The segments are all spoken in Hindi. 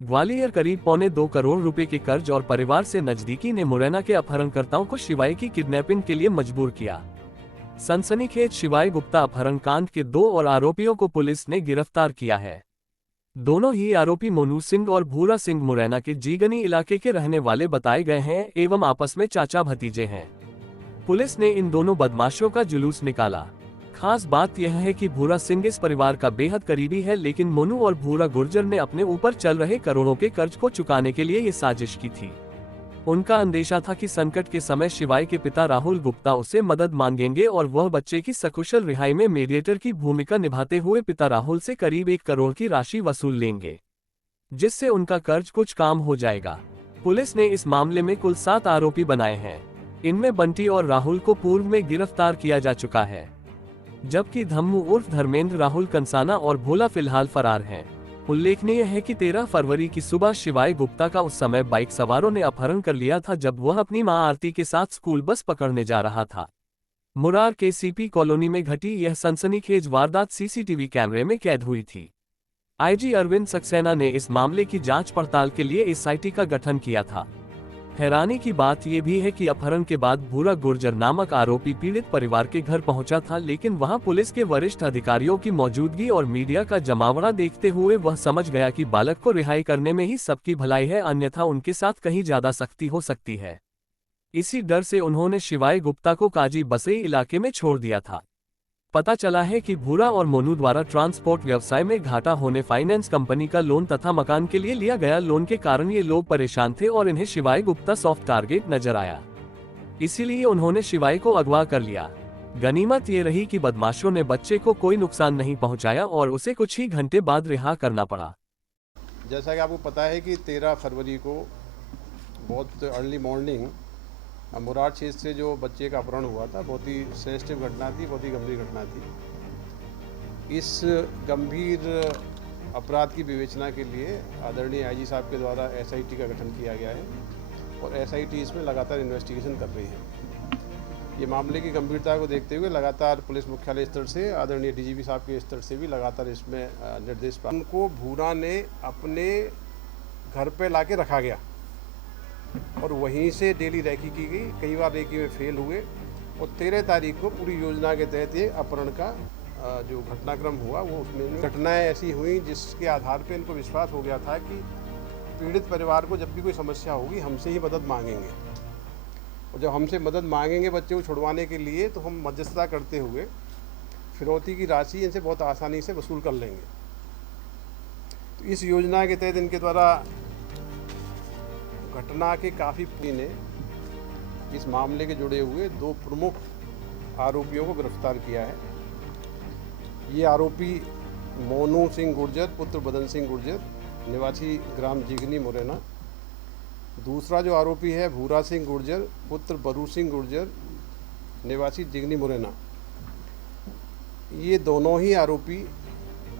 ग्वालियर करीब पौने 2 करोड़ रुपए के कर्ज और परिवार से नजदीकी ने मुरैना के अपहरणकर्ताओं को शिवाय की किडनैपिंग के लिए मजबूर किया। सनसनीखेज शिवाय गुप्ता अपहरण कांड के 2 और आरोपियों को पुलिस ने गिरफ्तार किया है। दोनों ही आरोपी मोनू सिंह और भूरा सिंह मुरैना के जीगनी इलाके के रहने वाले बताए गए हैं एवं आपस में चाचा भतीजे हैं। पुलिस ने इन दोनों बदमाशों का जुलूस निकाला। खास बात यह है कि भूरा सिंह इस परिवार का बेहद करीबी है, लेकिन मोनू और भूरा गुर्जर ने अपने ऊपर चल रहे करोड़ों के कर्ज को चुकाने के लिए ये साजिश की थी। उनका अंदेशा था कि संकट के समय शिवाय के पिता राहुल गुप्ता उससे मदद मांगेंगे और वह बच्चे की सकुशल रिहाई में मीडिएटर की भूमिका निभाते हुए पिता राहुल से करीब 1 करोड़ की राशि वसूल लेंगे, जिससे उनका कर्ज कुछ काम हो जाएगा। पुलिस ने इस मामले में कुल 7 आरोपी बनाए हैं। इनमें बंटी और राहुल को पूर्व में गिरफ्तार किया जा चुका है, जबकि धम्मू उर्फ धर्मेंद्र, राहुल कंसाना और भोला फिलहाल फरार हैं। उल्लेखनीय है कि 13 फरवरी की सुबह शिवाय गुप्ता का उस समय बाइक सवारों ने अपहरण कर लिया था जब वह अपनी मां आरती के साथ स्कूल बस पकड़ने जा रहा था। मुरार के सीपी कॉलोनी में घटी यह सनसनीखेज वारदात सीसीटीवी कैमरे में कैद हुई थी। आईजी अरविंद सक्सेना ने इस मामले की जांच पड़ताल के लिए एसआईटी का गठन किया था। हैरानी की बात यह भी है कि अपहरण के बाद भूरा गुर्जर नामक आरोपी पीड़ित परिवार के घर पहुंचा था, लेकिन वहां पुलिस के वरिष्ठ अधिकारियों की मौजूदगी और मीडिया का जमावड़ा देखते हुए वह समझ गया कि बालक को रिहाई करने में ही सबकी भलाई है, अन्यथा उनके साथ कहीं ज्यादा सख्ती हो सकती है। इसी डर से उन्होंने शिवाय गुप्ता को काजी बसई इलाके में छोड़ दिया था। पता चला है कि भूरा और मोनू द्वारा ट्रांसपोर्ट व्यवसाय में घाटा होने फाइनेंस कंपनी का लोन तथा मकान के लिए लिया गया लोन के कारण ये लोग परेशान थे और इन्हें शिवाय गुप्ता सॉफ्ट टारगेट नजर आया। इसीलिए उन्होंने शिवाय को अगवा कर लिया। गनीमत ये रही कि बदमाशों ने बच्चे को कोई नुकसान नहीं पहुंचाया और उसे कुछ ही घंटे बाद रिहा करना पड़ा। जैसा कि आपको पता है कि 13 फरवरी को बहुत अर्ली मॉर्निंग मुरार क्षेत्र से जो बच्चे का अपहरण हुआ था, बहुत ही सेंसिटिव घटना थी, बहुत ही गंभीर घटना थी। इस गंभीर अपराध की विवेचना के लिए आदरणीय आईजी साहब के द्वारा एसआईटी का गठन किया गया है और एसआईटी इसमें लगातार इन्वेस्टिगेशन कर रही है। ये मामले की गंभीरता को देखते हुए लगातार पुलिस मुख्यालय स्तर से आदरणीय डीजीपी साहब के स्तर से भी लगातार इसमें निर्देश प्राप्त। उनको भूरा ने अपने घर पे लाके रखा गया और वहीं से डेली रेकी की गई। कई बार रेकी में फेल हुए और 13 तारीख को पूरी योजना के तहत ये अपहरण का जो घटनाक्रम हुआ वो उसमें घटनाएं ऐसी हुई जिसके आधार पे इनको विश्वास हो गया था कि पीड़ित परिवार को जब भी कोई समस्या होगी हमसे ही मदद मांगेंगे और जब हमसे मदद मांगेंगे बच्चे को छुड़वाने के लिए तो हम मध्यस्थता करते हुए फिरौती की राशि इनसे बहुत आसानी से वसूल कर लेंगे। तो इस योजना के तहत इनके द्वारा घटना के काफ़ी ने इस मामले के जुड़े हुए 2 प्रमुख आरोपियों को गिरफ्तार किया है। ये आरोपी मोनू सिंह गुर्जर पुत्र बदन सिंह गुर्जर निवासी ग्राम जीगनी मुरैना। दूसरा जो आरोपी है भूरा सिंह गुर्जर पुत्र बरू सिंह गुर्जर निवासी जीगनी मुरैना। ये दोनों ही आरोपी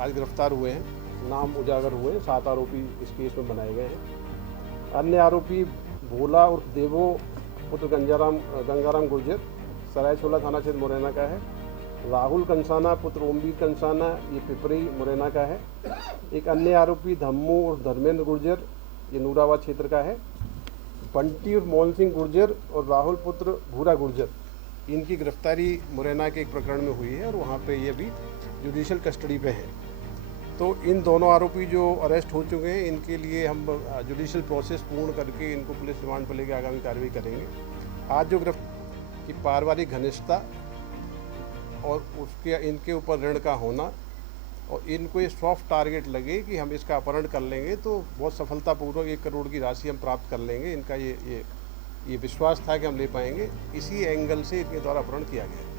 आज गिरफ्तार हुए हैं, नाम उजागर हुए। 7 आरोपी इस केस में बनाए गए हैं। अन्य आरोपी भोला और देवो पुत्र गंगाराम गुर्जर सरायछोला थाना क्षेत्र मुरैना का है। राहुल कंसाना पुत्र ओमवीर कंसाना ये पिपरी मुरैना का है। एक अन्य आरोपी धम्मू और धर्मेंद्र गुर्जर ये नूराबाद क्षेत्र का है। बंटी और मोहन सिंह गुर्जर और राहुल पुत्र भूरा गुर्जर इनकी गिरफ्तारी मुरैना के एक प्रकरण में हुई है और वहाँ पे ये भी जुडिशियल कस्टडी पे है। तो इन दोनों आरोपी जो अरेस्ट हो चुके हैं इनके लिए हम जुडिशियल प्रोसेस पूर्ण करके इनको पुलिस रिमांड पर लेकर आगामी कार्रवाई करेंगे। आज जो गिरफ्तार की पारिवारिक घनिष्ठता और उसके इनके ऊपर ऋण का होना और इनको ये सॉफ्ट टारगेट लगे कि हम इसका अपहरण कर लेंगे तो बहुत सफलतापूर्वक 1 करोड़ की राशि हम प्राप्त कर लेंगे, इनका ये विश्वास था कि हम ले पाएंगे। इसी एंगल से इनके द्वारा अपहरण किया गया।